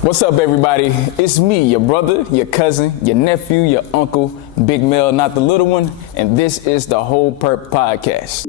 What's up, everybody? It's me, your brother, your cousin, your nephew, your uncle, Big Mel, not the little one, and this is the Whole Purp podcast.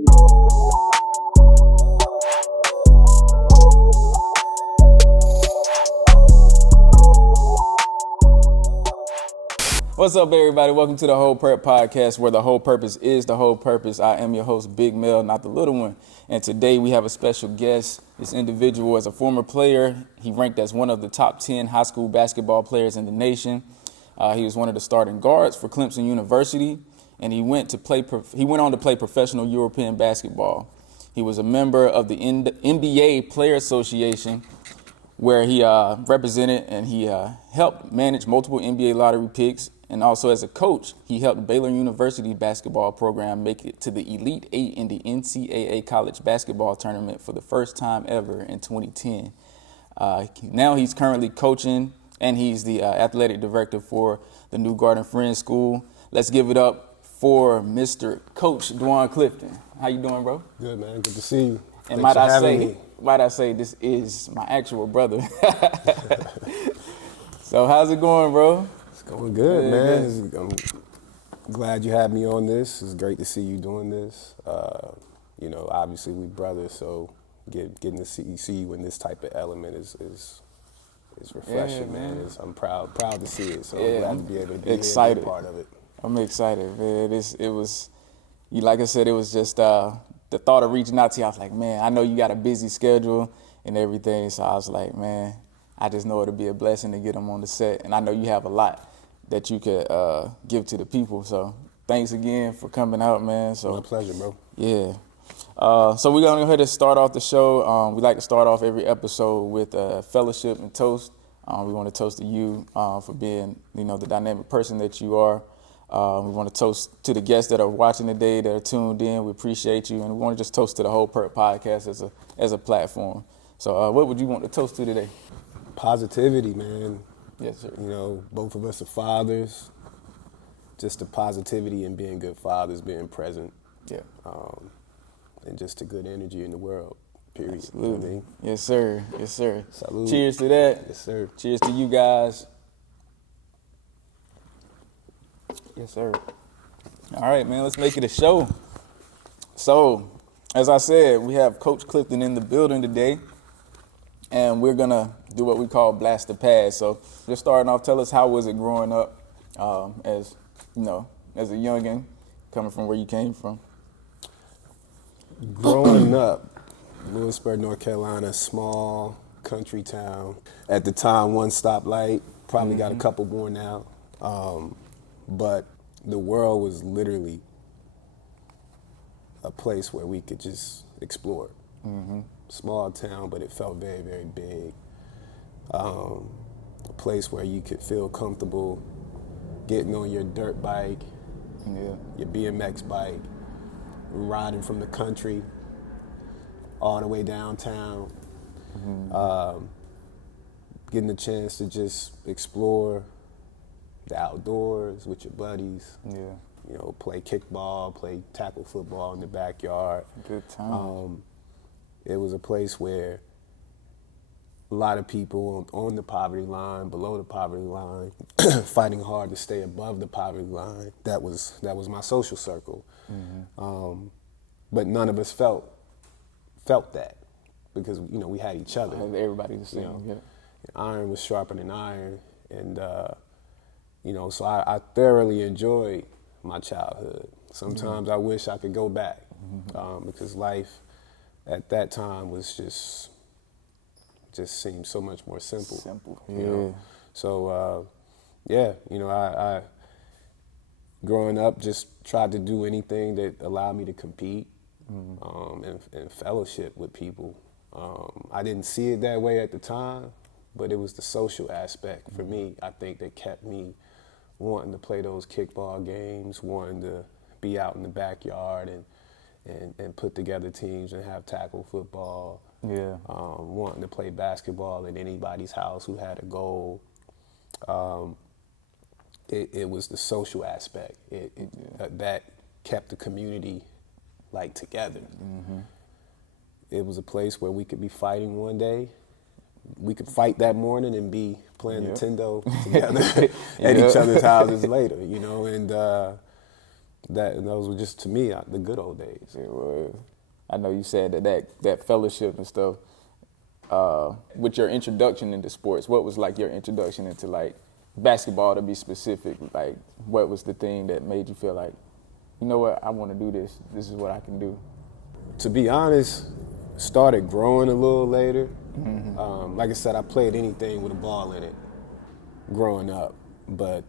What's up, everybody? Welcome to the Whole Purp podcast, where the whole purpose is the whole purpose. I am your host, Big Mel, not the little one. And today we have a special guest. This individual is a former player. He ranked as one of the top 10 high school basketball players in the nation. He was one of the starting guards for Clifton University, and he went on to play professional European basketball. He was a member of the NBA Player Association, where he represented and he helped manage multiple NBA lottery picks. And also as a coach, he helped Baylor University basketball program make it to the Elite Eight in the NCAA college basketball tournament for the first time ever in 2010. Now he's currently coaching, and he's the athletic director for the New Garden Friends School. Let's give it up for Mr. Coach Dwon Clifton. How you doing, bro? Good, man. Good to see you. And Thanks for having me. might I say, this is my actual brother. So how's it going, bro? It's going good, man. I'm glad you had me on this. It's great to see you doing this. Obviously we brothers, so getting to see you in this type of element is refreshing, man. I'm proud to see it. So I'm glad to be able to be here and be part of it. I'm excited, man. It was, like I said, it was just the thought of reaching out to you. I was like, man, I know you got a busy schedule and everything. So I was like, man, I just know it'll be a blessing to get them on the set. And I know you have a lot that you could give to the people. So thanks again for coming out, man. So my pleasure, bro. Yeah. So we're going to go ahead and start off the show. We like to start off every episode with a fellowship and toast. We want to toast to you for being, the dynamic person that you are. We want to toast to the guests that are watching today, that are tuned in. We appreciate you, and we want to just toast to the Whole Purp podcast as a platform. So what would you want to toast to today? Positivity, man. Yes, sir. Both of us are fathers. Just the positivity and being good fathers, being present. Yeah. And just a good energy in the world, period. Absolutely. You know what I mean? Yes, sir. Yes, sir. Salud. Cheers to that. Yes, sir. Cheers to you guys. Yes, sir. All right, man, let's make it a show. So, as I said, we have Coach Clifton in the building today, and we're going to do what we call blast the past. So, just starting off, tell us, how was it growing up as a youngin', coming from where you came from? Growing up, Lewisburg, North Carolina, small country town. At the time, one stoplight, probably got a couple more now. But the world was literally a place where we could just explore. Small town, but it felt very, very big. A place where you could feel comfortable getting on your dirt bike, your BMX bike, riding from the country all the way downtown, getting a chance to just explore the outdoors with your buddies. Play kickball, play tackle football in the backyard. Good time. It was a place where a lot of people on the poverty line, below the poverty line, fighting hard to stay above the poverty line. That was my social circle. But none of us felt that, because we had each other. Everybody's the same. Iron was sharper than iron, and so I thoroughly enjoyed my childhood. Sometimes I wish I could go back, because life at that time was just seemed so much more simple. So I growing up just tried to do anything that allowed me to compete and fellowship with people. I didn't see it that way at the time, but it was the social aspect for me, I think, that kept me wanting to play those kickball games, wanting to be out in the backyard and put together teams and have tackle football. Wanting to play basketball at anybody's house who had a goal. It was the social aspect that kept the community together. It was a place where we could be fighting one day we could fight that morning and be playing Yep. Nintendo together at each other's houses later, and those were just, to me, the good old days. It was. I know you said that fellowship and stuff. With your introduction into sports, what was like your introduction into like basketball, to be specific? Like, what was the thing that made you feel like, you know what, I want to do this. This is what I can do. To be honest, started growing a little later. Like I said, I played anything with a ball in it growing up, but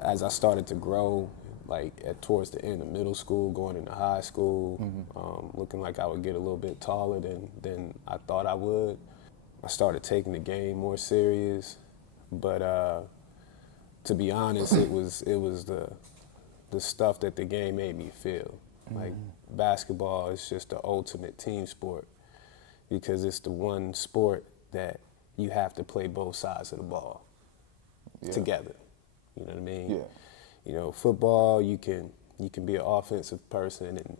as I started to grow, like towards the end of middle school, going into high school, looking like I would get a little bit taller than I thought I would, I started taking the game more serious. But to be honest, it was the stuff that the game made me feel. Like basketball is just the ultimate team sport, because it's the one sport that you have to play both sides of the ball together. You know what I mean? Yeah. Football, you can be an offensive person and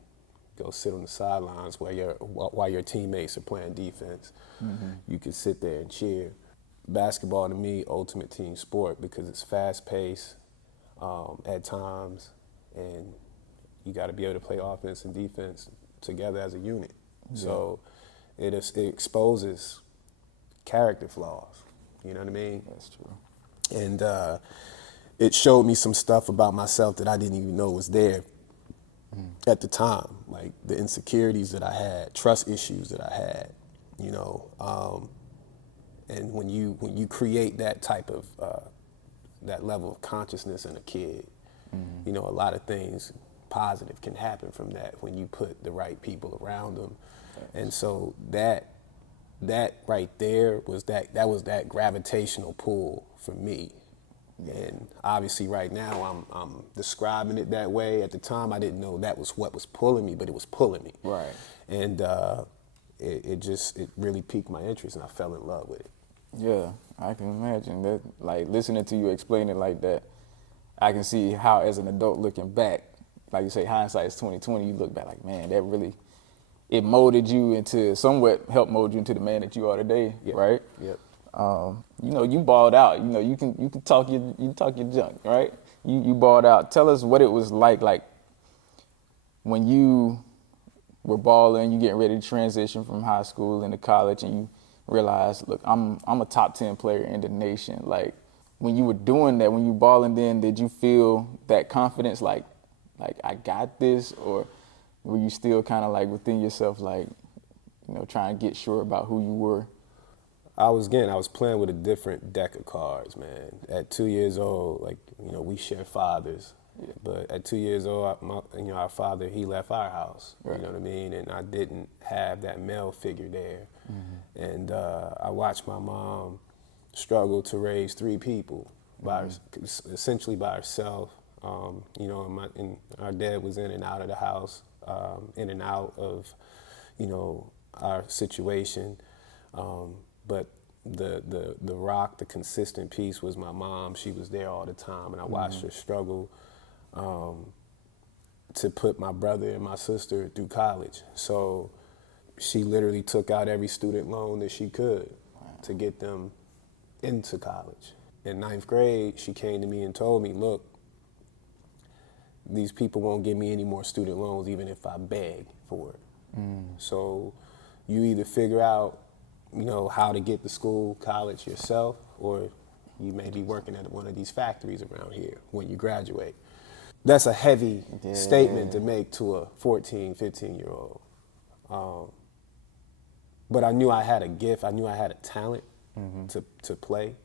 go sit on the sidelines while your teammates are playing defense. You can sit there and cheer. Basketball, to me, ultimate team sport, because it's fast-paced at times, and you got to be able to play offense and defense together as a unit. So it exposes character flaws. You know what I mean? That's true. And it showed me some stuff about myself that I didn't even know was there at the time, like the insecurities that I had, trust issues that I had, and when you create that type of that level of consciousness in a kid, a lot of things positive can happen from that when you put the right people around them. And so that right there was that gravitational pull for me. And obviously right now I'm describing it that way. At the time I didn't know that was what was pulling me, but it was pulling me. Right. And it really piqued my interest, and I fell in love with it. Yeah, I can imagine that. Like, listening to you explain it like that, I can see how, as an adult looking back, like you say, hindsight is 20/20. You look back like, man, that really, it molded you into, somewhat helped mold you into the man that you are today, right? Yep. You balled out. You can talk your junk, right? You balled out. Tell us what it was like when you were balling, you getting ready to transition from high school into college, and you realize, look, I'm a top 10 player in the nation. Like, when you were doing that, when you balling, then did you feel that confidence, like I got this, or were you still kind of like within yourself, like, trying to get sure about who you were? I was playing with a different deck of cards, man. At 2 years old, we share fathers. Yeah. But at 2 years old, our father, he left our house. Right. You know what I mean? And I didn't have that male figure there. And I watched my mom struggle to raise 3 people, essentially by herself. And our dad was in and out of the house, in and out of, our situation. But the rock, the consistent piece was my mom. She was there all the time, and I watched her struggle to put my brother and my sister through college. So she literally took out every student loan that she could to get them into college. In 9th grade, she came to me and told me, look, these people won't give me any more student loans even if I beg for it. So you either figure out how to get to school, college yourself, or you may be working at one of these factories around here when you graduate. That's a heavy statement to make to a 14, 15-year-old. But I knew I had a gift. I knew I had a talent to play.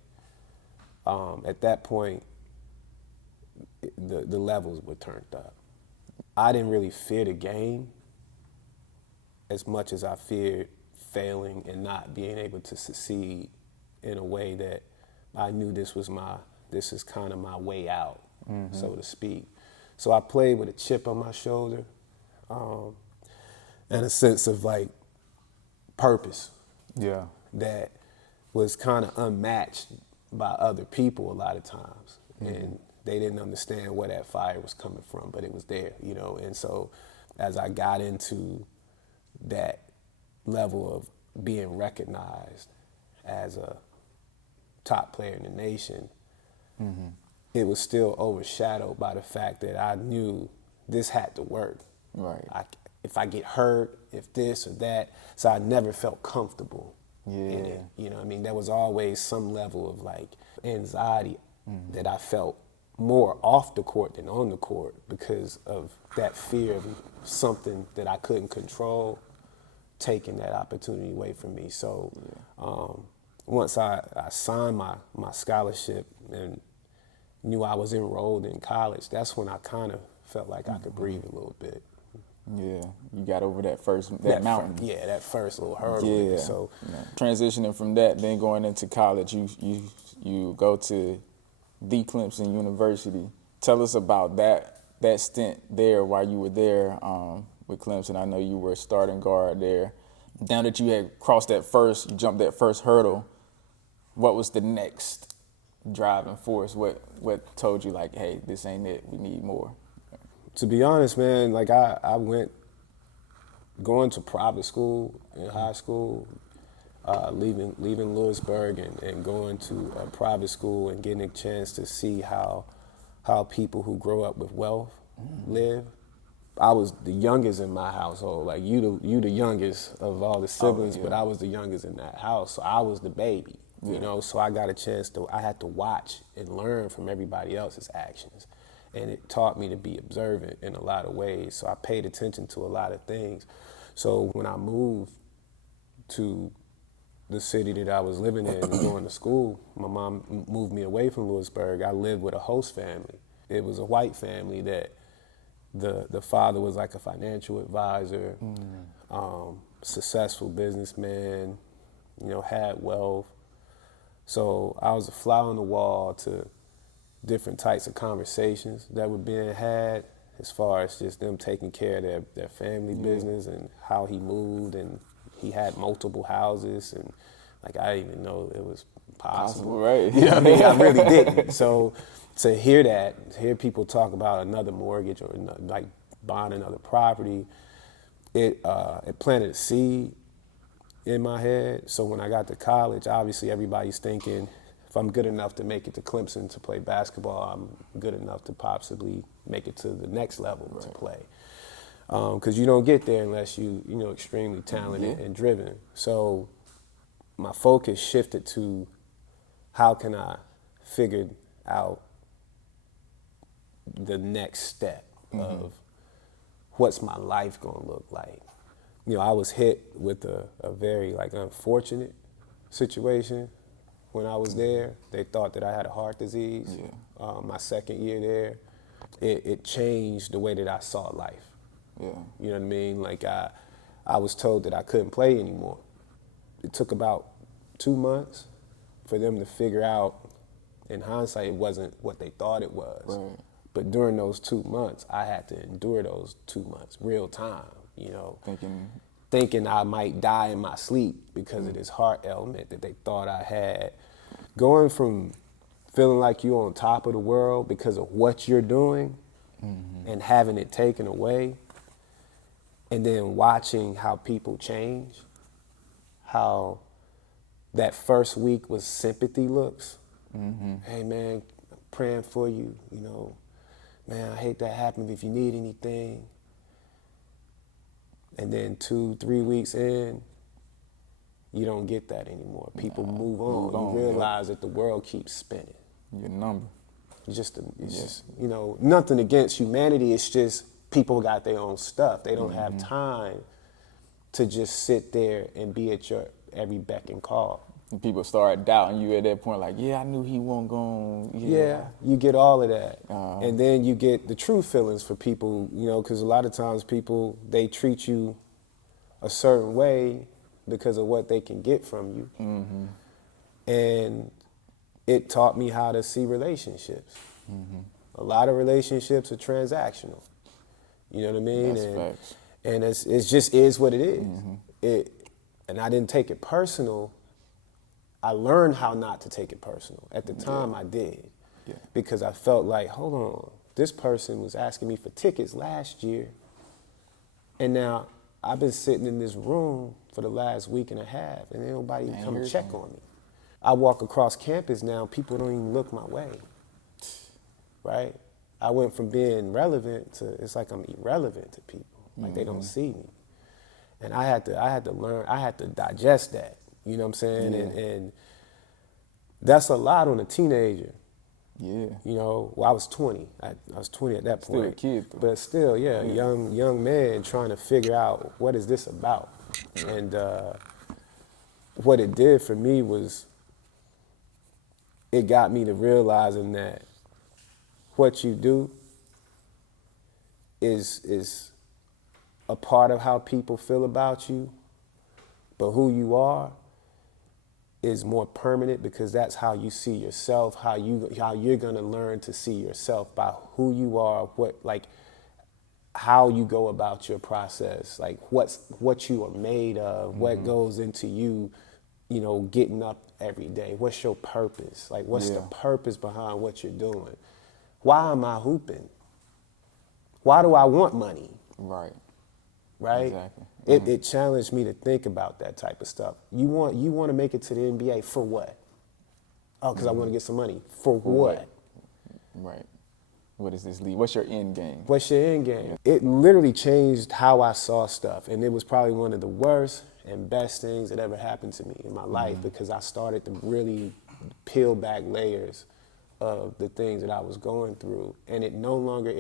At that point, the levels were turned up. I didn't really fear the game as much as I feared failing and not being able to succeed in a way that I knew this is kind of my way out, so to speak. So I played with a chip on my shoulder, and a sense of like purpose. Yeah. That was kind of unmatched by other people a lot of times. And they didn't understand where that fire was coming from, but it was there, And so as I got into that level of being recognized as a top player in the nation, it was still overshadowed by the fact that I knew this had to work. Right. If I get hurt, if this or that, so I never felt comfortable in Yeah. it. You know what I mean? There was always some level of like anxiety that I felt more off the court than on the court because of that fear of something that I couldn't control taking that opportunity away from me. So once I signed my scholarship and knew I was enrolled in college, that's when I kind of felt like I could breathe a little bit. Yeah, you got over that mountain. That first little hurdle. Yeah. So transitioning from that, then going into college, you go to the Clemson University. Tell us about that stint there while you were there with Clemson. I know you were a starting guard there. Now that you had you jumped that first hurdle, what was the next driving force? What told you like, hey, this ain't it, we need more? to be honest, man, like I went going to private school in high school, leaving Lewisburg and going to a private school and getting a chance to see how people who grow up with wealth live. I was the youngest in my household. Like you the youngest of all the siblings, but I was the youngest in that house. So I was the baby, you know. So I got a chance I had to watch and learn from everybody else's actions, and it taught me to be observant in a lot of ways. So I paid attention to a lot of things. So when I moved to the city that I was living in and going to school, my mom moved me away from Lewisburg. I lived with a host family. It was a white family that the father was like a financial advisor, successful businessman, you know, had wealth. So I was a fly on the wall to different types of conversations that were being had as far as just them taking care of their family business and how he moved, and he had multiple houses, and like I didn't even know it was possible. Right? You know what I mean? I really didn't. So to hear people talk about another mortgage or like buying another property, it planted a seed in my head. So when I got to college, obviously everybody's thinking, if I'm good enough to make it to Clemson to play basketball, I'm good enough to possibly make it to the next level to play. Because you don't get there unless you know, extremely talented and driven. So my focus shifted to how can I figure out the next step of what's my life gonna look like. You know, I was hit with a very like unfortunate situation when I was there. They thought that I had a heart disease. My second year there, it changed the way that I saw life. You know what I mean? Like I was told that I couldn't play anymore. It took about 2 months for them to figure out, in hindsight, it wasn't what they thought it was. Right. But during those 2 months, I had to endure those 2 months, real time, you know. Thinking I might die in my sleep because of this heart ailment that they thought I had. Going from feeling like you're on top of the world because of what you're doing and having it taken away, and then watching how people change, how that first week was sympathy looks. Hey man, I'm praying for you, you know. Man, I hate that happened, if you need anything. And then 2-3 weeks in, you don't get that anymore. People move on. You realize that the world keeps spinning. Your number. It's just, you know, nothing against humanity. It's just people got their own stuff. They don't have time to just sit there and be at your every beck and call. And people start doubting you at that point, like, I knew he wasn't going. You get all of that. And then you get the true feelings for people, you know, because a lot of times people, they treat you a certain way because of what they can get from you. And it taught me how to see relationships. A lot of relationships are transactional. You know what I mean? That's facts. And it just is what it is. And I didn't take it personal. I learned how not to take it personal. At the time, I did. Because I felt like, hold on, this person was asking me for tickets last year, and now I've been sitting in this room for the last week and a half, and ain't nobody come and check on me. I walk across campus now, people don't even look my way, right? I went from being relevant to, it's like I'm irrelevant to people. Like they don't see me. And I had to learn, I had to digest that, you know what I'm saying? And that's a lot on a teenager. Yeah. You know, well, I was 20. I was 20 at that Still point. a kid, though. But still, young man trying to figure out what is this about. And what it did for me was it got me to realizing that what you do is a part of how people feel about you, but who you are is more permanent because that's how you see yourself, how you're gonna learn to see yourself by who you are, how you go about your process, like what you are made of, what goes into you, you know, getting up every day. What's your purpose? Like what's the purpose behind what you're doing? Why am I hooping? Why do I want money? Right. Right? Exactly. It challenged me to think about that type of stuff. You want to make it to the NBA for what? Oh, because I want to get some money. For what? Right. What is this lead? What's your end game? What's your end game? It literally changed how I saw stuff, and it was probably one of the worst and best things that ever happened to me in my life because I started to really peel back layers of the things that I was going through, and it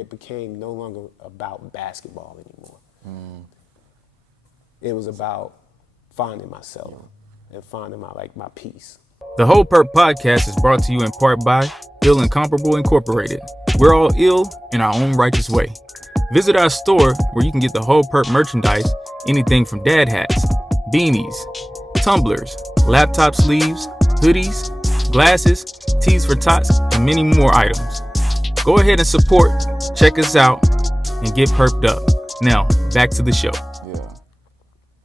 became no longer about basketball anymore. It was about finding myself and finding my peace. The Whole Purp podcast is brought to you in part by Ill Incomparable Incorporated. We're all ill in our own righteous way. Visit our store where you can get the Whole Purp merchandise, anything from dad hats, beanies, tumblers, laptop sleeves, hoodies, glasses, tees for tots, and many more items. Go ahead and support, check us out, and get perped up. Now, back to the show. Yeah,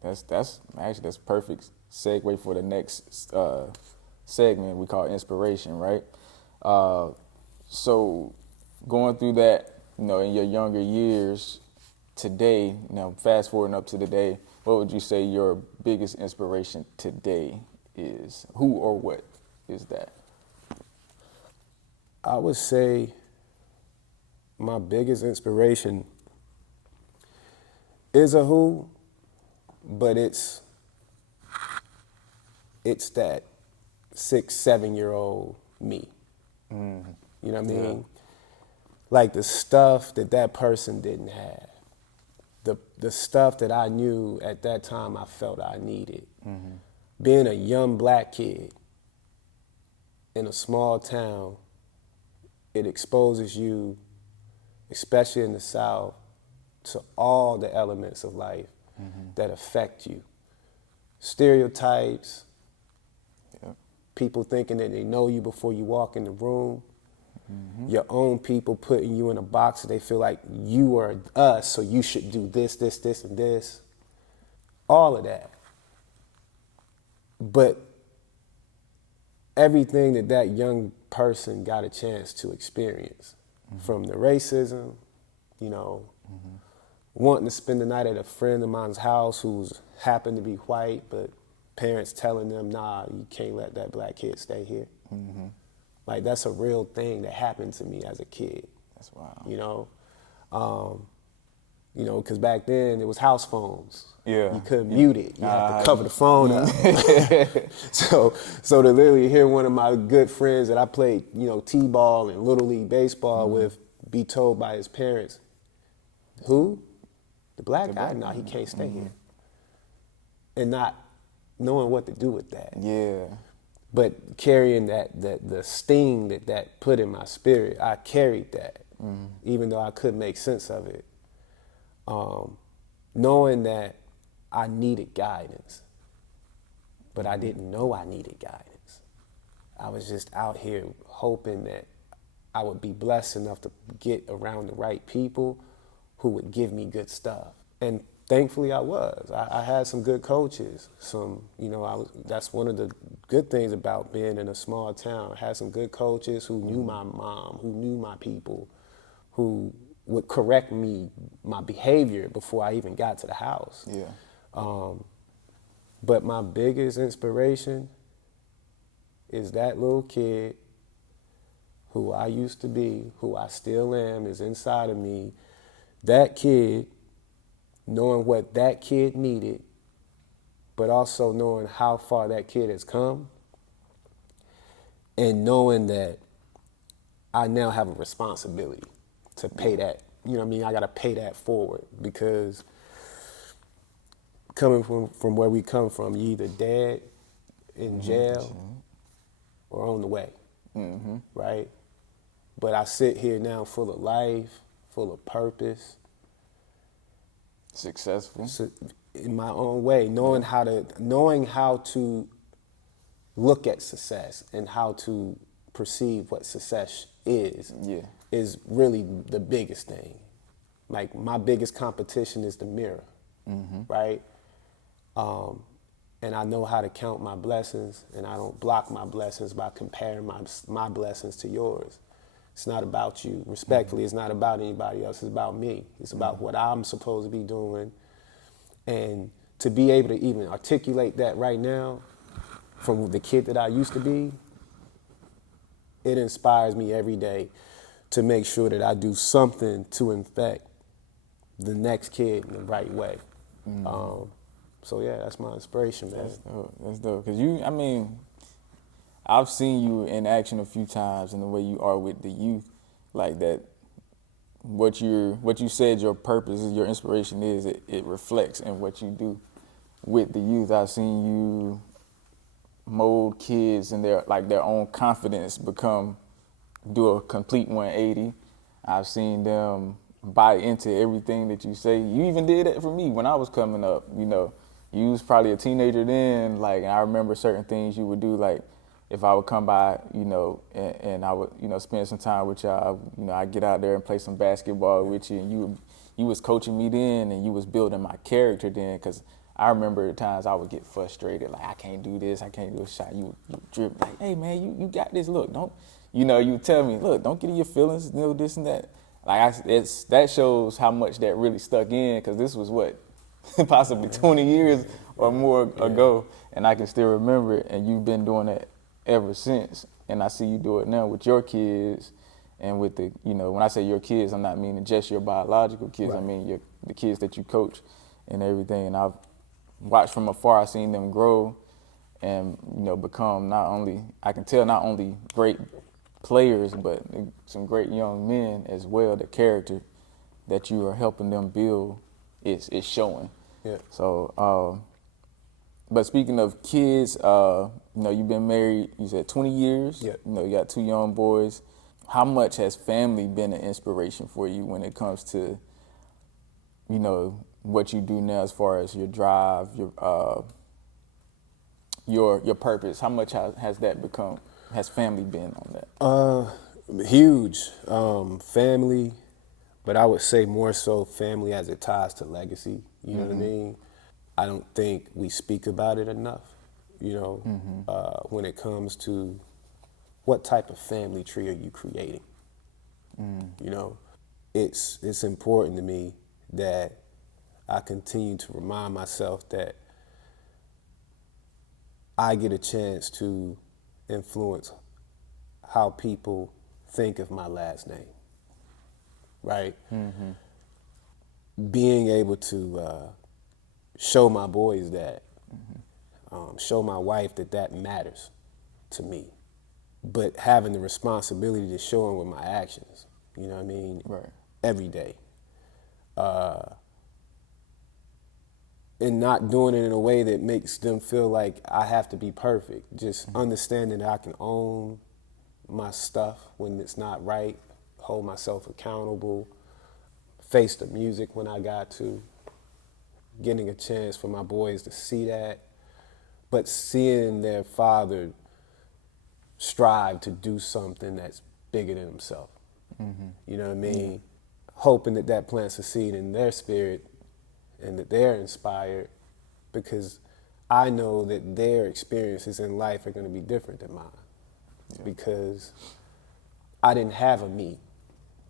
that's perfect segue for the next segment we call inspiration, right? So going through that, you know, in your younger years, today, you know, fast forwarding up to today, what would you say your biggest inspiration today is? Who or what is that? I would say my biggest inspiration is a who, but it's that 6-7-year-old me. You know what I mean? Yeah. Like the stuff that person didn't have. The stuff that I knew at that time I felt I needed. Being a young black kid in a small town, it exposes you, especially in the South, to all the elements of life that affect you. Stereotypes, people thinking that they know you before you walk in the room, your own people putting you in a box that they feel like you are us, so you should do this, this, this, and this. All of that. But everything that young person got a chance to experience, from the racism, you know, wanting to spend the night at a friend of mine's house who's happened to be white, but parents telling them, nah, you can't let that black kid stay here. Like, that's a real thing that happened to me as a kid. That's wild. You know, because back then it was house phones. Yeah. You couldn't mute it. You had to cover the phone up. So to literally hear one of my good friends that I played, you know, t-ball and Little League baseball with be told by his parents, who? The black guy? No, he can't stay here. And not knowing what to do with that. Yeah. But carrying the sting that put in my spirit, I carried that, even though I couldn't make sense of it. Knowing that I needed guidance, but I didn't know I needed guidance. I was just out here hoping that I would be blessed enough to get around the right people who would give me good stuff. And thankfully I was. I had some good coaches. That's one of the good things about being in a small town. I had some good coaches who knew my mom, who knew my people, who would correct me, my behavior before I even got to the house. Yeah. But my biggest inspiration is that little kid who I used to be, who I still am, is inside of me. That kid, knowing what that kid needed, but also knowing how far that kid has come, and knowing that I now have a responsibility to pay that. You know what I mean? I got to pay that forward, because coming from where we come from, you either dead, in jail, or on the way, right? But I sit here now full of life, full of purpose. Successful. In my own way, knowing how to look at success and how to perceive what success is really the biggest thing. Like, my biggest competition is the mirror, right? And I know how to count my blessings, and I don't block my blessings by comparing my blessings to yours. It's not about you. Respectfully, it's not about anybody else. It's about me. It's about what I'm supposed to be doing. And to be able to even articulate that right now from the kid that I used to be, it inspires me every day to make sure that I do something to infect the next kid in the right way. So yeah, that's my inspiration, man. That's dope. Cause I've seen you in action a few times, and the way you are with the youth, like that. What you said your purpose is, your inspiration is, it reflects in what you do with the youth. I've seen you mold kids and their own confidence do a complete 180. I've seen them buy into everything that you say. You even did that for me when I was coming up. You know, you was probably a teenager then. Like, and I remember certain things you would do. Like, if I would come by, you know, and I would, you know, spend some time with y'all. You know, I'd get out there and play some basketball with you, and you was coaching me then, and you was building my character then. Cause I remember the times I would get frustrated, like, I can't do this, I can't do a shot. You drip, like, hey man, you got this. Look, don't, you know, you tell me, look, don't get in your feelings, you know, this and that. Like, that shows how much that really stuck in, because this was what, possibly 20 years or more ago, and I can still remember it, and you've been doing that ever since. And I see you do it now with your kids, and with the, you know, when I say your kids, I'm not meaning just your biological kids, right. I mean the kids that you coach and everything. And I've watched from afar, I've seen them grow and, you know, become not only great players, but some great young men as well. The character that you are helping them build is showing. Yeah. So, but speaking of kids, you know, you've been married, you said 20 years. Yeah. You know, you got 2 young boys. How much has family been an inspiration for you when it comes to, you know, what you do now as far as your drive, your purpose? How much has family been on that? Huge. Family, but I would say more so family as it ties to legacy. You know what I mean? I don't think we speak about it enough, you know, when it comes to what type of family tree are you creating? You know, it's important to me that I continue to remind myself that I get a chance to influence how people think of my last name, right? Being able to show my boys that, show my wife that matters to me, but having the responsibility to show them with my actions, you know what I mean? Right. Every day. And not doing it in a way that makes them feel like I have to be perfect. Just understanding that I can own my stuff when it's not right, hold myself accountable, face the music when I got to, getting a chance for my boys to see that, but seeing their father strive to do something that's bigger than himself. You know what I mean? Hoping that plants a seed in their spirit and that they're inspired, because I know that their experiences in life are going to be different than mine, because I didn't have a me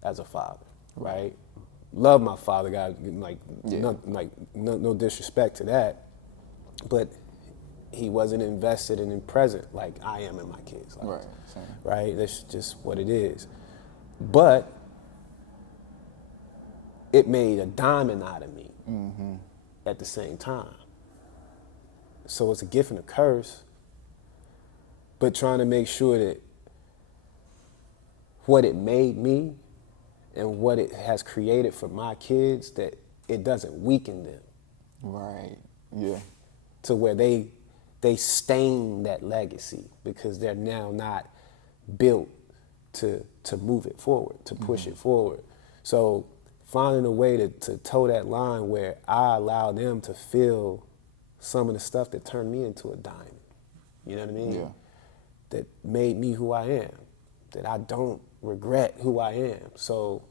as a father, right? Love my father, God, no disrespect to that, but he wasn't invested in the present like I am in my kids' lives. Right. Same. Right? That's just what it is. But it made a diamond out of me at the same time. So it's a gift and a curse, but trying to make sure that what it made me and what it has created for my kids, that it doesn't weaken them. Right. Yeah. To where they stain that legacy because they're now not built to move it forward, to push it forward. So finding a way to toe that line where I allow them to feel some of the stuff that turned me into a diamond. You know what I mean? Yeah. That made me who I am. That I don't regret who I am. So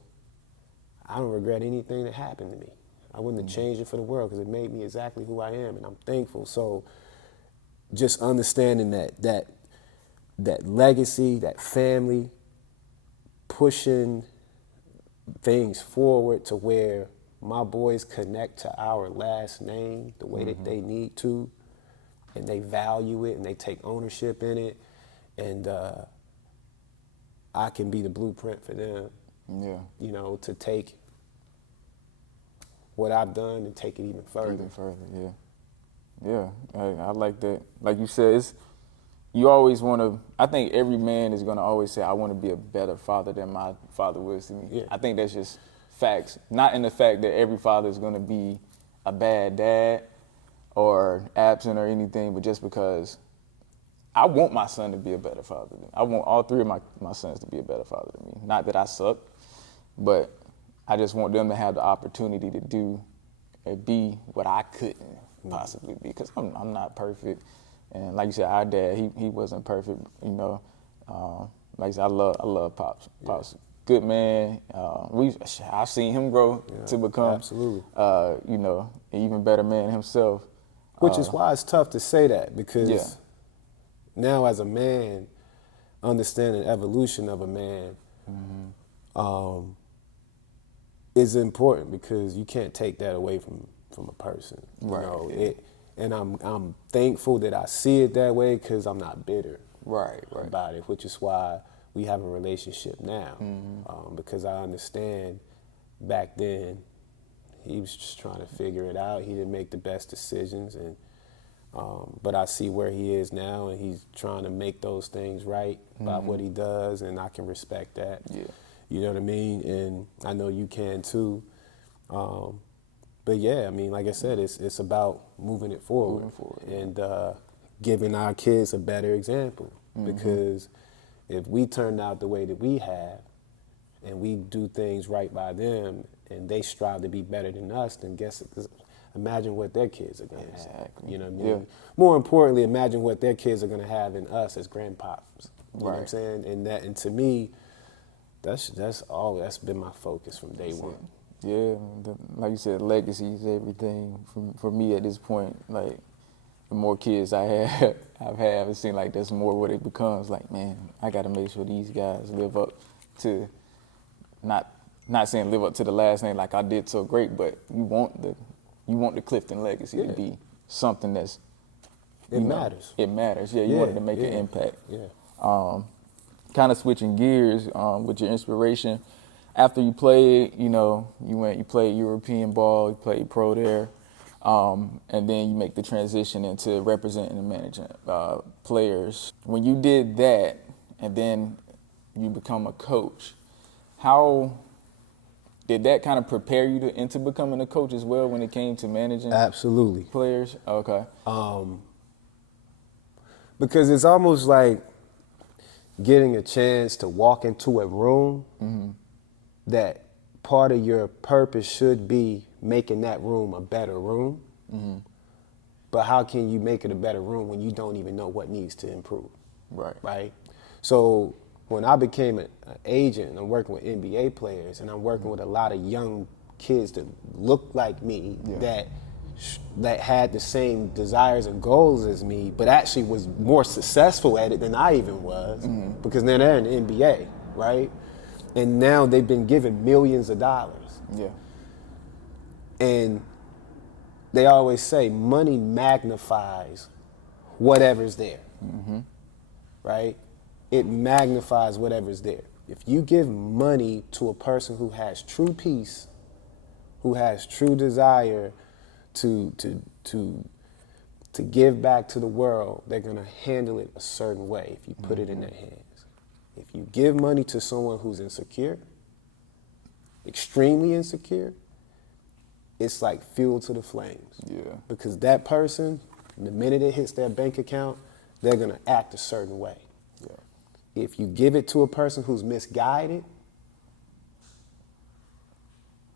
I don't regret anything that happened to me. I wouldn't have changed it for the world because it made me exactly who I am, and I'm thankful. So just understanding that legacy, that family, pushing things forward to where my boys connect to our last name the way that they need to, and they value it and they take ownership in it, and I can be the blueprint for them. Yeah. You know, to take what I've done and take it even further. Even further, yeah. Yeah, I like that. Like you said, you always want to, I think every man is going to always say, I want to be a better father than my father was to me. Yeah. I think that's just facts. Not in the fact that every father is going to be a bad dad or absent or anything, but just because I want my son to be a better father. I want all three of my sons to be a better father than me. Not that I suck, but I just want them to have the opportunity to do and be what I couldn't possibly be, because I'm not perfect. And like you said, our dad, he wasn't perfect, you know. Like I said, I love Pops. Pops, good man. I've seen him grow to become, absolutely. You know, an even better man himself. Which is why it's tough to say that, because now as a man, understanding the evolution of a man is important, because you can't take that away from a person. Right. You know, and I'm thankful that I see it that way, because I'm not bitter Right. about it, which is why we have a relationship now. Because I understand back then he was just trying to figure it out. He didn't make the best decisions, and but I see where he is now, and he's trying to make those things right by what he does, and I can respect that. Yeah. You know what I mean? And I know you can too. But yeah, I mean, like I said, it's about moving it forward, and giving our kids a better example. Because if we turn out the way that we have, and we do things right by them, and they strive to be better than us, then imagine what their kids are going to have. You know what I mean? Yeah. More importantly, imagine what their kids are going to have in us as grandpops. You know what I'm Right. saying? And to me, that's been my focus from day one. Yeah, like you said, legacy is everything for me at this point. Like, the more kids I've had, it seems like that's more what it becomes. Like, man, I got to make sure these guys live up to, not saying live up to the last name like I did so great, but you want the Clifton legacy to be something that's matters. It matters. Yeah, you want it to make an impact. Yeah. Kind of switching gears with your inspiration. After you played, you played European ball, you played pro there, and then you make the transition into representing and managing players. When you did that, and then you become a coach, how did that kind of prepare you into becoming a coach as well when it came to managing Absolutely. players? Okay. Because it's almost like getting a chance to walk into a room that part of your purpose should be making that room a better room. But how can you make it a better room when you don't even know what needs to improve? Right? So when I became an agent, I'm working with NBA players, and I'm working with a lot of young kids that look like me, that had the same desires and goals as me, but actually was more successful at it than I even was, because now they're in the NBA, right? And now they've been given millions of dollars. Yeah. And they always say money magnifies whatever's there, right? It magnifies whatever's there. If you give money to a person who has true peace, who has true desire to give back to the world, they're gonna handle it a certain way if you put it in their hands. If you give money to someone who's insecure, extremely insecure, it's like fuel to the flames. Yeah. Because that person, the minute it hits their bank account, they're gonna act a certain way. Yeah. If you give it to a person who's misguided,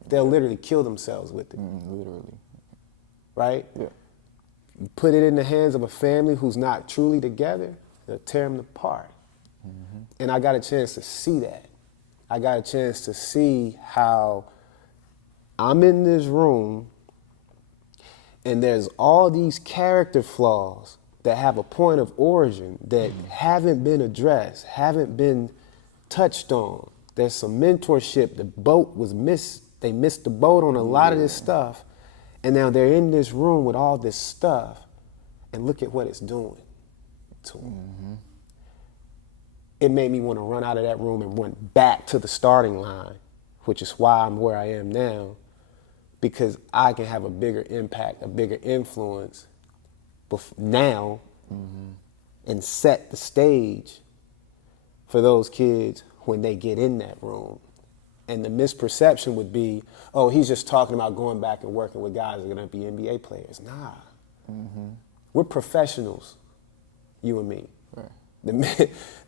they'll literally kill themselves with it. Literally. Right? Yeah. You put it in the hands of a family who's not truly together, they'll tear them apart. And I got a chance to see that. I got a chance to see how I'm in this room and there's all these character flaws that have a point of origin that haven't been addressed, haven't been touched on. There's some mentorship. The boat was they missed the boat on a lot of this stuff. And now they're in this room with all this stuff, and look at what it's doing to them. It made me want to run out of that room and run back to the starting line, which is why I'm where I am now, because I can have a bigger impact, a bigger influence now, and set the stage for those kids when they get in that room. And the misperception would be, oh, he's just talking about going back and working with guys that are going to be NBA players. Nah. We're professionals, you and me. Right.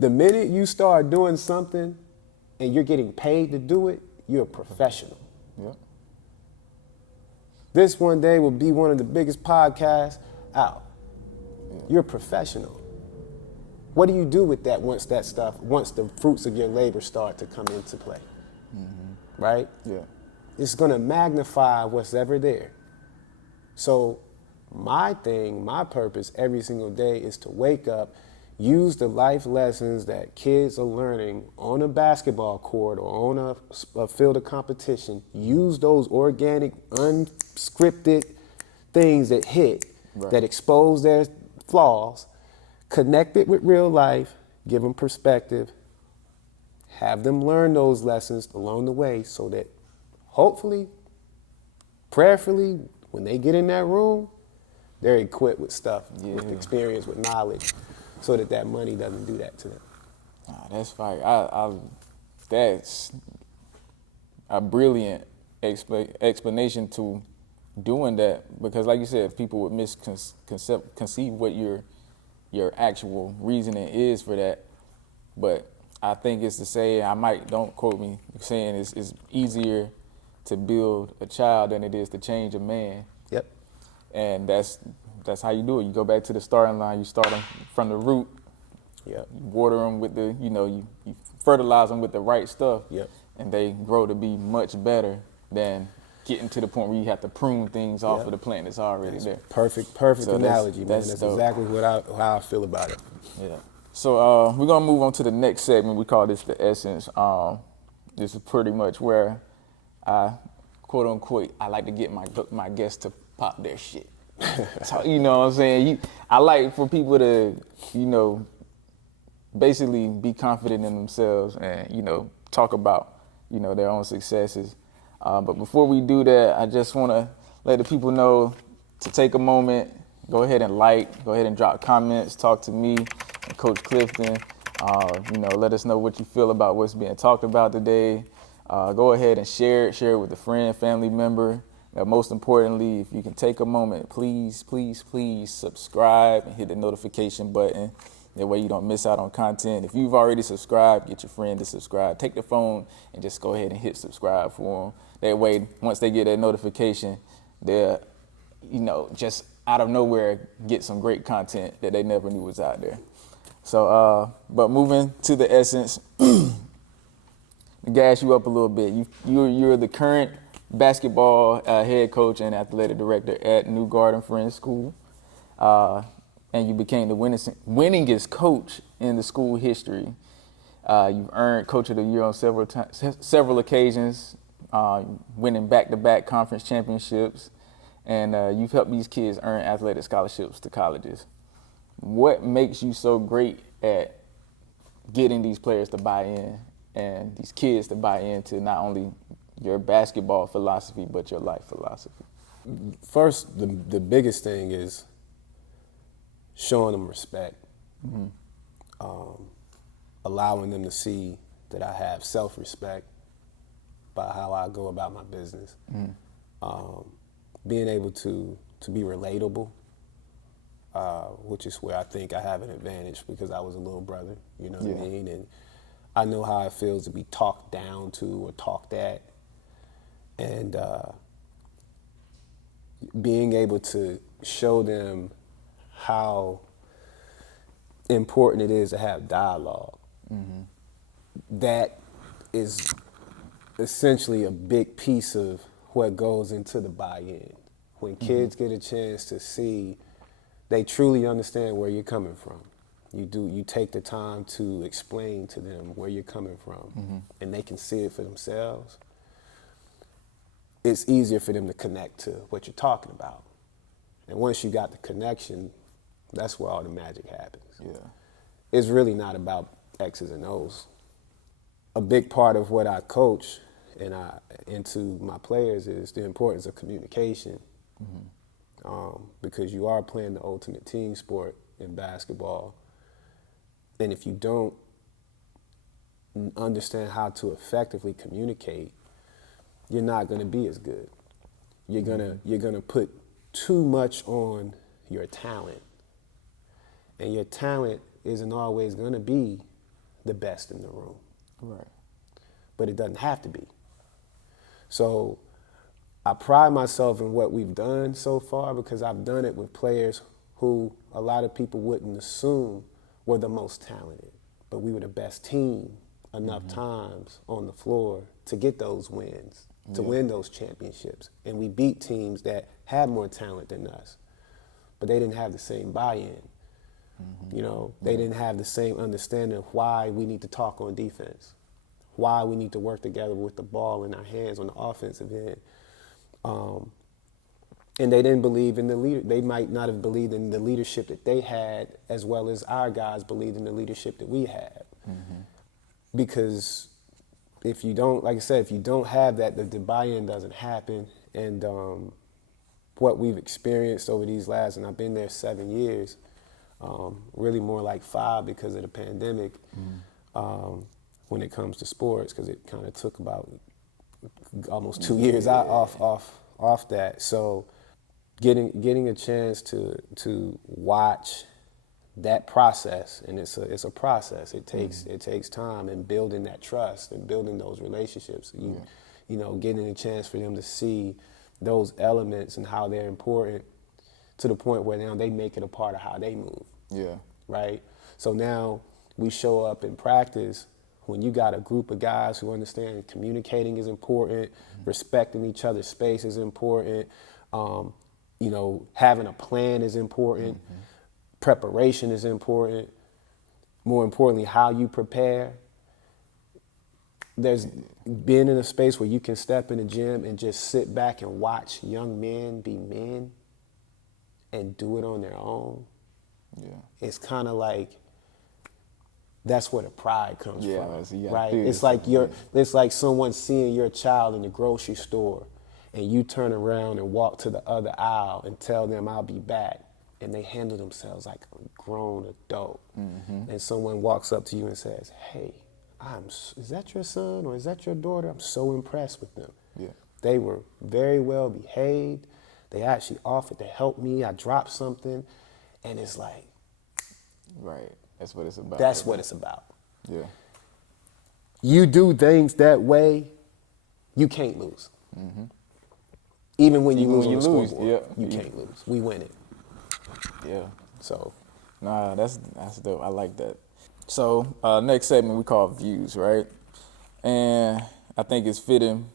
The minute you start doing something and you're getting paid to do it, you're a professional. Yeah. This one day will be one of the biggest podcasts out. You're a professional. What do you do with that once the fruits of your labor start to come into play? Right? Yeah. It's gonna magnify what's ever there. So my purpose every single day is to wake up, use the life lessons that kids are learning on a basketball court or on a field of competition, use those organic, unscripted things that hit, that expose their flaws, connect it with real life, give them perspective, have them learn those lessons along the way so that hopefully, prayerfully, when they get in that room, they're equipped with stuff, with experience, with knowledge, so that money doesn't do that to them. That's fire. That's a brilliant explanation to doing that, because like you said, people would misconceive what your actual reasoning is for that. But I think it's to say, don't quote me, saying it's easier to build a child than it is to change a man. Yep. And that's how you do it. You go back to the starting line. You start them from the root. Yep. You water them with you fertilize them with the right stuff. Yep. And they grow to be much better than getting to the point where you have to prune things off of the plant that's already there. Perfect so analogy, man. That's exactly how I feel about it. Yeah. So we're gonna move on to the next segment. We call this the essence. This is pretty much where I, quote unquote, I like to get my guests to pop their shit. So, you know what I'm saying? I like for people to, basically be confident in themselves and, talk about, their own successes. But before we do that, I just want to let the people know to take a moment, go ahead and drop comments, talk to me and Coach Clifton. Let us know what you feel about what's being talked about today. Go ahead and share it with a friend, family member. Most importantly, if you can take a moment, please subscribe and hit the notification button. That way you don't miss out on content. If you've already subscribed, get your friend to subscribe. Take the phone and just go ahead and hit subscribe for them. That way, once they get that notification, they'll, just out of nowhere get some great content that they never knew was out there. So, but moving to the essence, to gas you up a little bit. You're the current basketball head coach and athletic director at New Garden Friends School. And you became the winningest coach in the school history. You've earned Coach of the Year on several occasions, winning back-to-back conference championships, and you've helped these kids earn athletic scholarships to colleges. what makes you so great at getting these players to buy in and these kids to buy into not only your basketball philosophy, but your life philosophy? First, the biggest thing is showing them respect, allowing them to see that I have self-respect by how I go about my business, being able to be relatable, which is where I think I have an advantage because I was a little brother, you know what I mean? And I know how it feels to be talked down to or talked at. And being able to show them how important it is to have dialogue. That is essentially a big piece of what goes into the buy-in. When kids get a chance to see, they truly understand where you're coming from. You take the time to explain to them where you're coming from, and they can see it for themselves. It's easier for them to connect to what you're talking about. And once you got the connection, that's where all the magic happens. Yeah. It's really not about X's and O's. A big part of what I coach and into my players is the importance of communication. Because you are playing the ultimate team sport in basketball. And if you don't understand how to effectively communicate, you're not going to be as good. You're gonna put too much on your talent, and your talent isn't always going to be the best in the room. Right. But it doesn't have to be. So I pride myself in what we've done so far because I've done it with players who a lot of people wouldn't assume were the most talented, but we were the best team enough times on the floor to get those wins, to win those championships. And we beat teams that had more talent than us, but they didn't have the same buy-in. You know, they didn't have the same understanding of why we need to talk on defense, why we need to work together with the ball in our hands on the offensive end. And they didn't believe in the leader. They might not have believed in the leadership that they had as well as our guys believed in the leadership that we had. Because if you don't, like I said, if you don't have that, the buy-in doesn't happen. And what we've experienced over these last, and I've been there 7 years, really more like 5 because of the pandemic, when it comes to sports, because it kind of took about almost 2 years off that. So getting a chance to watch that process, and it's a process. It takes time, and building that trust and building those relationships. You know, getting a chance for them to see those elements and how they're important to the point where now they make it a part of how they move. Yeah. Right? So now we show up in practice when you got a group of guys who understand communicating is important, respecting each other's space is important, you know, having a plan is important, preparation is important, more importantly, how you prepare. There's being in a space where you can step in the gym and just sit back and watch young men be men and do it on their own. Yeah. It's kind of like, that's where the pride comes from, so you right? do It's this like stuff, it's like someone seeing your child in the grocery store, and you turn around and walk to the other aisle and tell them, "I'll be back," and they handle themselves like a grown adult. And someone walks up to you and says, "Hey, is that your son or is that your daughter? I'm so impressed with them. Yeah. They were very well behaved. They actually offered to help me. I dropped something," and it's like, Right. That's what it's about. that's what it's about. Yeah. You do things that way, you can't lose. Even when you Even lose when on you the lose, scoreboard, yeah. you can't lose. We win it. Yeah. So Nah, that's dope. I like that. So next segment we call views, right? And I think it's fitting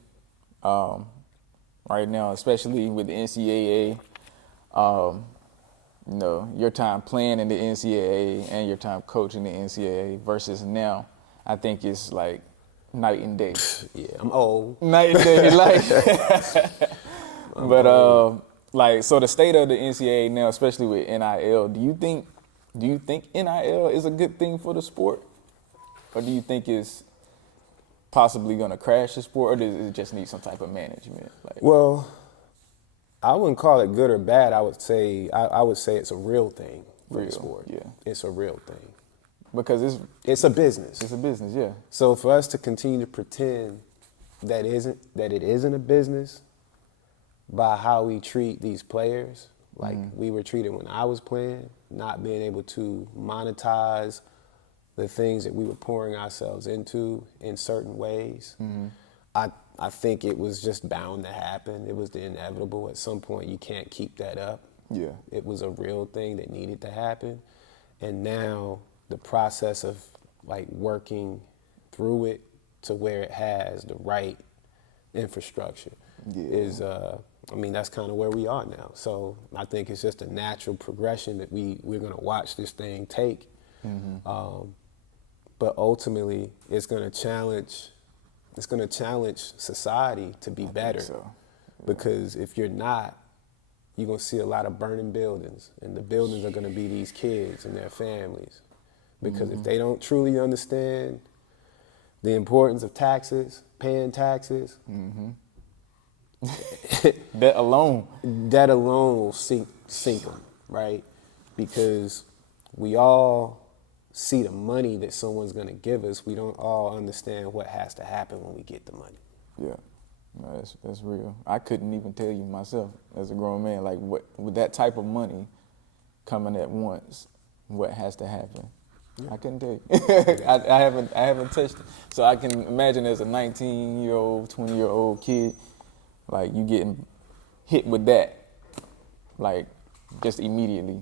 right now, especially with the NCAA. You know, your time playing in the NCAA and your time coaching the NCAA versus now, I think it's like night and day. yeah, I'm old. Night and day, like. But like, so the state of the NCAA now, especially with NIL, do you think Do you think NIL is a good thing for the sport? Or do you think it's possibly going to crash the sport, or does it just need some type of management? Like, Well, I wouldn't call it good or bad. I would say it's a real thing for the sport. Yeah. It's a real thing. Because It's a business. it's a business, yeah. So for us to continue to pretend that it isn't a business by how we treat these players, like we were treated when I was playing, not being able to monetize the things that we were pouring ourselves into in certain ways. I think it was just bound to happen. It was the inevitable. At some point, you can't keep that up. Yeah. It was a real thing that needed to happen. And now the process of like working through it to where it has the right infrastructure is, that's kind of where we are now. So I think it's just a natural progression that we're going to watch this thing take. But ultimately, it's going to challenge society to be better. so. Because if you're not, you're going to see a lot of burning buildings, and the buildings are going to be these kids and their families. Because if they don't truly understand the importance of taxes, paying taxes, That alone. that alone will sink them, right? Because we all see the money that someone's going to give us. We don't all understand what has to happen when we get the money. Yeah, no, that's real. I couldn't even tell you myself as a grown man, like what with that type of money coming at once, what has to happen. I couldn't tell you. I haven't touched it, so I can imagine as a 19-year-old, 20-year-old kid, like you getting hit with that, like just immediately.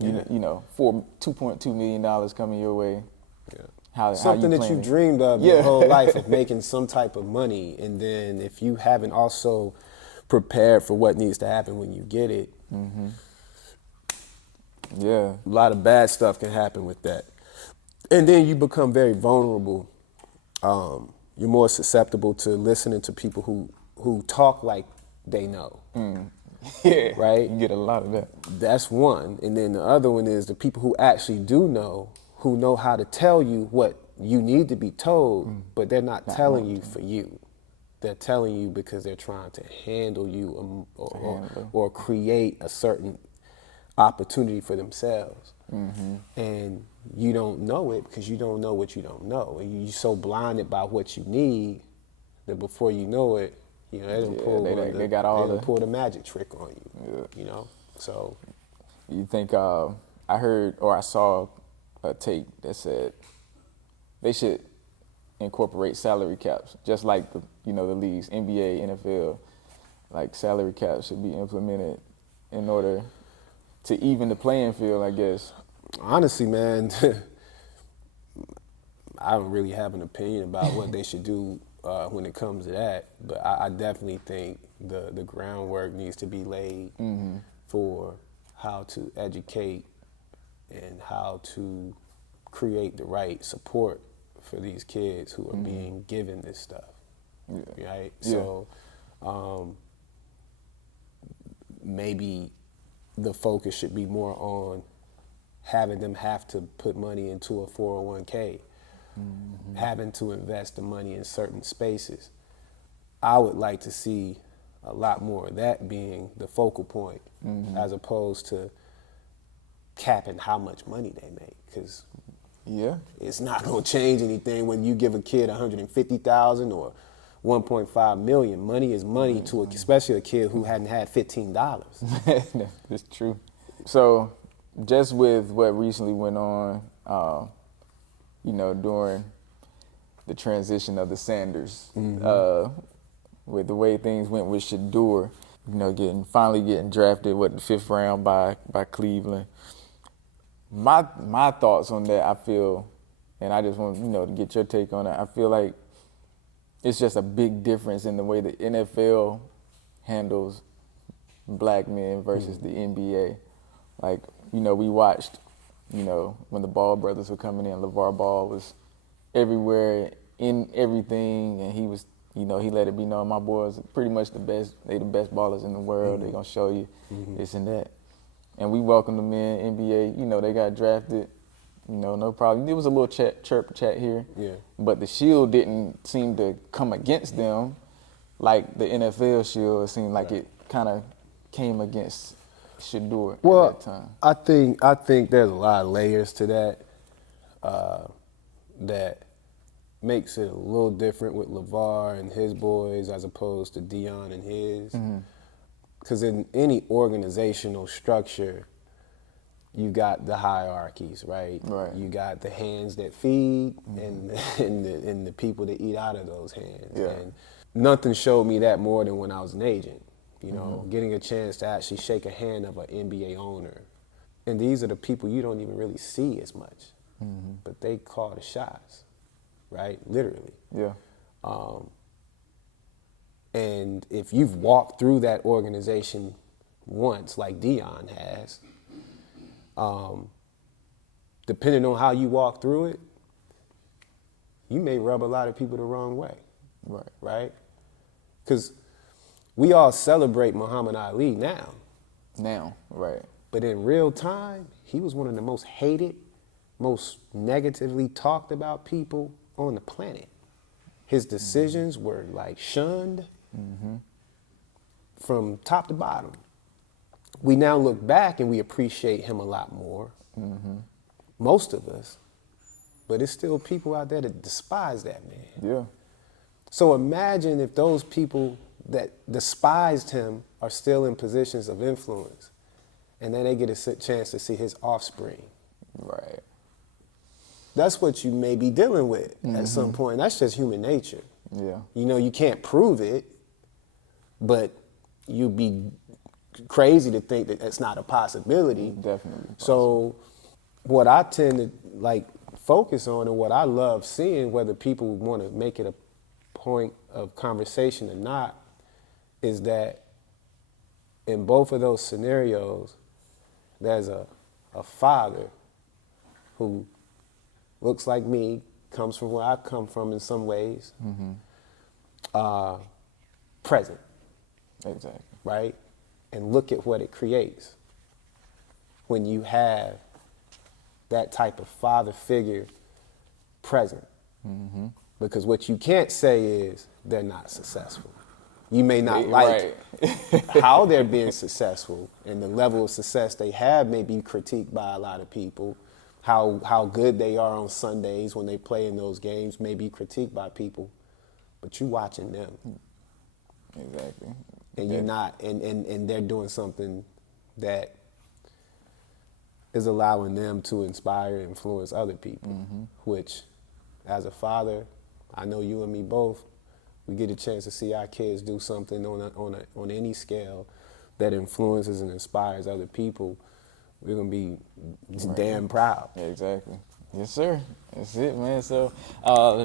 You know, for $2.2 million coming your way. Yeah. How Something you that you planning? dreamed of your whole life of making some type of money, and then if you haven't also prepared for what needs to happen when you get it, Yeah. a lot of bad stuff can happen with that. And then you become very vulnerable. You're more susceptible to listening to people who talk like they know. Yeah. Right? You get a lot of that. That's one. And then the other one is the people who actually do know, who know how to tell you what you need to be told, but they're not telling you for you. They're telling you because they're trying to handle you or create a certain opportunity for themselves. And you don't know it because you don't know what you don't know. And you're so blinded by what you need that before you know it, they done pull the magic trick on you. So You think I heard or I saw a tape that said they should incorporate salary caps, just like the leagues, NBA, NFL, like salary caps should be implemented in order to even the playing field, I guess. honestly, man, I don't really have an opinion about what they should do when it comes to that, but I definitely think the groundwork needs to be laid for how to educate and how to create the right support for these kids who are being given this stuff, right? Yeah. So maybe the focus should be more on having them have to put money into a 401k, having to invest the money in certain spaces. I would like to see a lot more of that being the focal point as opposed to capping how much money they make, because it's not going to change anything when you give a kid $150,000 or $1.5 million. Money is money to especially a kid who hadn't had $15. It's true. So just with what recently went on, during the transition of the Sanders, with the way things went with Shador, finally getting drafted, the 5th round by Cleveland. My thoughts on that, I feel, and I just want to get your take on it. I feel like it's just a big difference in the way the NFL handles black men versus the NBA. Like, we watched, when the Ball brothers were coming in, LeVar Ball was everywhere in everything, and he was, he let it be known, my boys are pretty much the best. They the best ballers in the world. They're going to show you this and that. and we welcomed them in NBA. You know, they got drafted. You know, no problem. There was a little chirp chat here. Yeah. But the shield didn't seem to come against them like the NFL shield. It seemed like it kind of came against Shador at that time. I think there's a lot of layers to that that makes it a little different with LeVar and his boys as opposed to Deion and his. Because in any organizational structure, you got the hierarchies, right? Right. You got the hands that feed and the people that eat out of those hands. Yeah. And nothing showed me that more than when I was an agent. You know, getting a chance to actually shake a hand of an NBA owner. And these are the people you don't even really see as much. But they call the shots, right? Literally. Yeah. And if you've walked through that organization once, like Deion has, depending on how you walk through it, you may rub a lot of people the wrong way. Right. Right? Because we all celebrate Muhammad Ali now. Now, right. But in real time, he was one of the most hated, most negatively talked about people on the planet. His decisions were like shunned from top to bottom. We now look back and we appreciate him a lot more. Most of us. But there's still people out there that despise that man. Yeah. So imagine if those people that despised him are still in positions of influence, and then they get a chance to see his offspring. Right. That's what you may be dealing with at some point. That's just human nature. Yeah. You know, you can't prove it, but you'd be crazy to think that that's not a possibility. Definitely. So what I tend to like focus on and what I love seeing, whether people want to make it a point of conversation or not, is that in both of those scenarios, there's a father who looks like me, comes from where I come from in some ways, present. Exactly. Right? And look at what it creates when you have that type of father figure present. Because what you can't say is they're not successful. You may not like how they're being successful, and the level of success they have may be critiqued by a lot of people. How good they are on Sundays when they play in those games may be critiqued by people, but you watching them. Exactly. And you're not, and they're doing something that is allowing them to inspire and influence other people, which, as a father, I know you and me both, we get a chance to see our kids do something on any scale that influences and inspires other people. We're gonna be damn proud. Yeah, exactly. Yes, sir. That's it, man. So,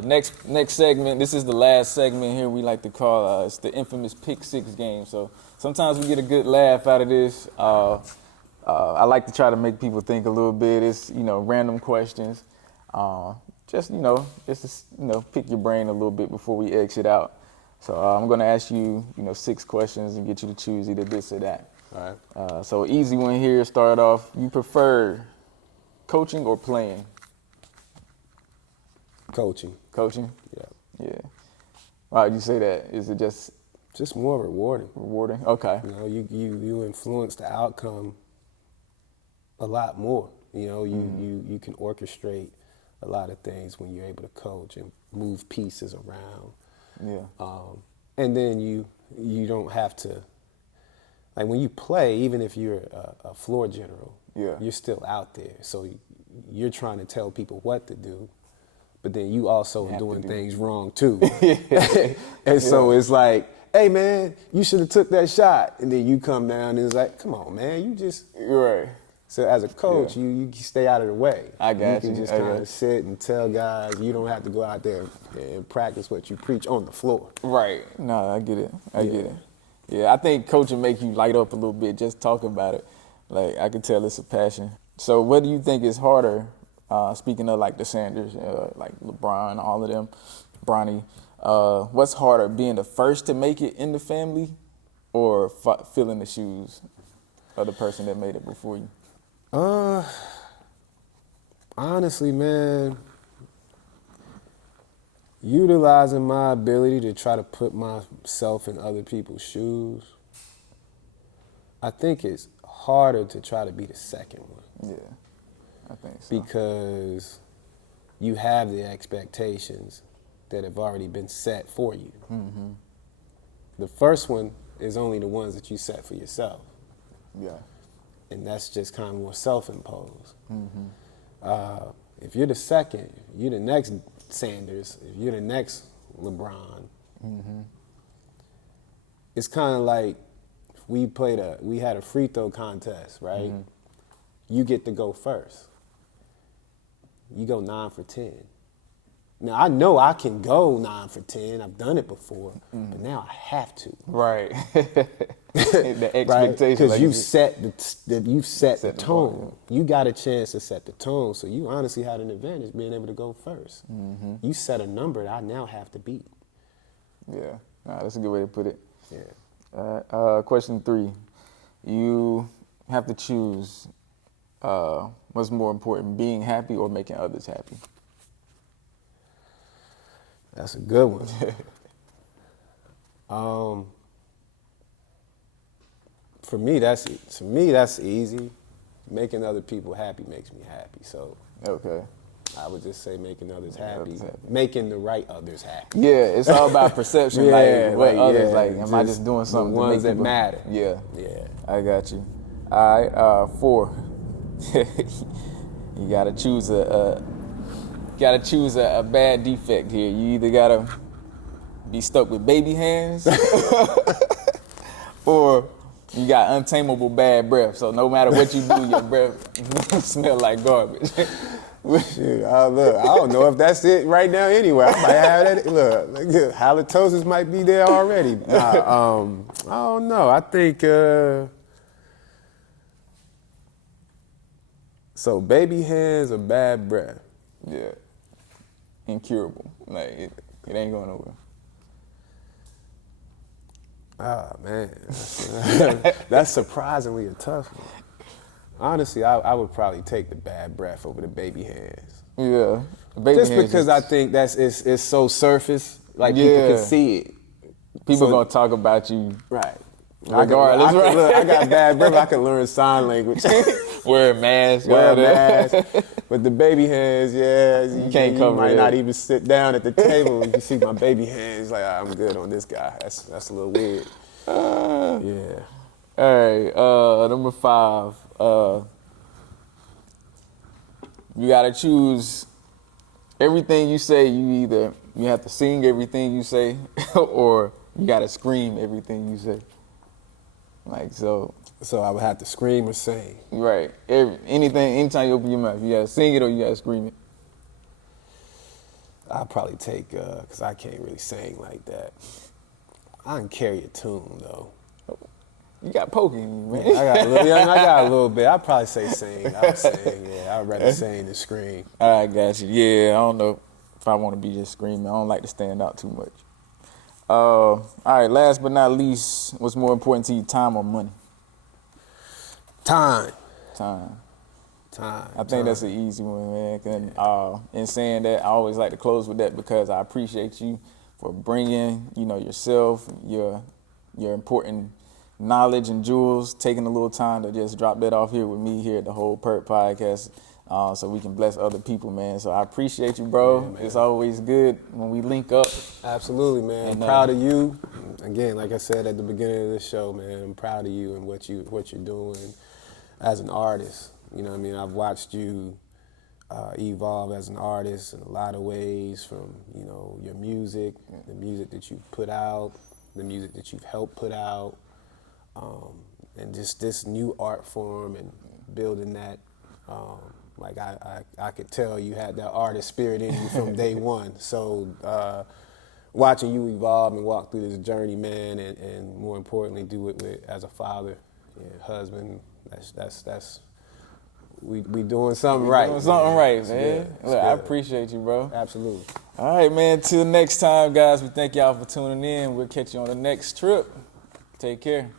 next segment. This is the last segment here. We like to call it's the infamous Pick Six game. So sometimes we get a good laugh out of this. I like to try to make people think a little bit. It's random questions. Just to pick your brain a little bit before we exit out. So I'm gonna ask you 6 questions and get you to choose either this or that. All right. So easy one here. Start off. You prefer coaching or playing? Coaching. Coaching? Yeah. Yeah. Why did you say that? Is it just more rewarding? Rewarding? Okay. You influence the outcome a lot more. You can orchestrate a lot of things when you're able to coach and move pieces around. Yeah. And then you don't have to, like when you play, even if you're a floor general, you're still out there. So you're trying to tell people what to do, but then you also doing things wrong too. And so it's like, hey man, you should have took that shot. And then you come down and it's like, come on man, You're right. So as a coach, you stay out of the way. I got you. You can just kind of sit and tell guys, you don't have to go out there and practice what you preach on the floor. Right. No, I get it. I get it. Yeah, I think coaching make you light up a little bit just talking about it. Like, I can tell it's a passion. So what do you think is harder, speaking of like the Sanders, like LeBron, all of them, Bronny, what's harder, being the first to make it in the family or filling the shoes? of the person that made it before you? Honestly, man, utilizing my ability to try to put myself in other people's shoes, I think it's harder to try to be the second one. Yeah, I think so. Because you have the expectations that have already been set for you. Mm-hmm. The first one is only the ones that you set for yourself. Yeah. And that's just kind of more self-imposed. Mm-hmm. If you're the second, you're the next Sanders, if you're the next LeBron, Mm-hmm. it's kind of like we had a free throw contest, right? Mm-hmm. You get to go first. You go 9 for 10. Now, I know I can go 9 for 10. I've done it before, but now I have to. Right. The expectation. Because like you've set the tone. bar, You got a chance to set the tone, so you honestly had an advantage being able to go first. Mm-hmm. You set a number that I now have to beat. Yeah. Nah, that's a good way to put it. Yeah. Question 3. You have to choose what's more important, being happy or making others happy? That's a good one. For me, that's easy. Making other people happy makes me happy. So Okay. I would just say making others happy. others happy. Making the right others happy. Yeah, it's all about perception. Yeah, like what like, others yeah, like. Am I just doing the something to ones make that people matter. Yeah. Yeah. I got you. All right. 4. You gotta choose a bad defect here. You either gotta be stuck with baby hands, or you got untamable bad breath. So no matter what you do, your breath smell like garbage. Shoot, I don't know if that's it right now anyway. I might have that. Look, halitosis might be there already. I don't know. I think, so baby hands or bad breath? Yeah. Incurable. Like, it ain't going nowhere. Oh, man. That's surprisingly a tough one. Honestly, I would probably take the bad breath over the baby hands. Yeah. Baby Just hands because I think it's so surface, like people Yeah. can see it. people So- gonna talk about you Right. regardless, right? Look, I got bad breath. I can learn sign language. Wear a mask. Wear all a that. mask. But the baby hands, yeah, you can't cover might that. not even sit down at the table. You see my baby hands, like I'm good on this guy. That's a little weird. Yeah. All right. Number 5. You gotta choose everything you say. You have to sing everything you say, or you gotta scream everything you say. Like so. So I would have to scream or sing. Right. Anytime you open your mouth, you gotta sing it or you gotta scream it. I'll probably take, because I can't really sing like that. I can carry a tune, though. You got poking in you, man. I got a little bit. I'd probably say sing. I'd sing, yeah. I'd rather sing than scream. I got you. Yeah, I don't know if I want to be just screaming. I don't like to stand out too much. All right, last but not least, what's more important to you, time or money? Time. I think that's an easy one, man. And in saying that, I always like to close with that because I appreciate you for bringing, yourself, your important knowledge and jewels, taking a little time to just drop that off here with me here at the Whole Purp podcast, so we can bless other people, man. So I appreciate you, bro. Yeah, it's always good when we link up. Absolutely, man. And, I'm proud of you. Again, like I said at the beginning of the show, man, I'm proud of you and what you're doing as an artist. You know what I mean? I've watched you evolve as an artist in a lot of ways, from, your music, the music that you've put out, the music that you've helped put out, and just this new art form and building that. Like I could tell you had that artist spirit in you from day one. So watching you evolve and walk through this journey, man, and more importantly, do it as a father, husband. That's we doing something right. Doing something right, man. It's Look, I good. appreciate you, bro. Absolutely. All right, man. Till next time, guys. We thank y'all for tuning in. We'll catch you on the next trip. Take care.